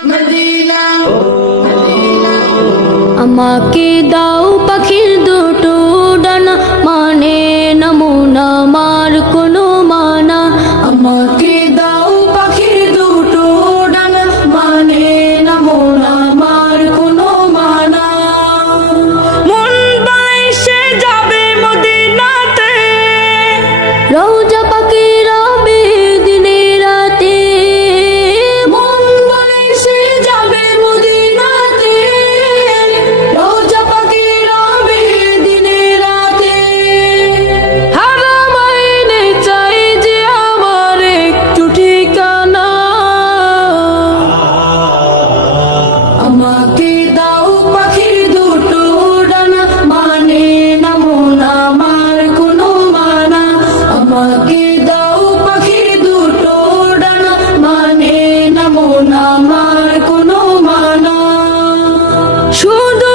Medina আমাকে দাও পাখির দুটো ডানা মানে নমুনা আমার কোনো মানা আমাকে দাও পাখির দুটো ডানা মানে নমুনা আমার কোনো মানা মন বাইসে যাবে মদিনাতে রওজা পাখি রবে দিনে রাতে মন বাইসে যাবে মদিনাতে রওজা পাখি রবে দিনে রাতে হারামাইনে চাই যে আমার একটু ঠিকানা আমাকে দাও পাখির দুটো ডানা মানে নমুনা আমার কোনো মানা আমাকে দাও পাখির দুটো ডানা মানে নমুনা আমার কোনো মানা শুধু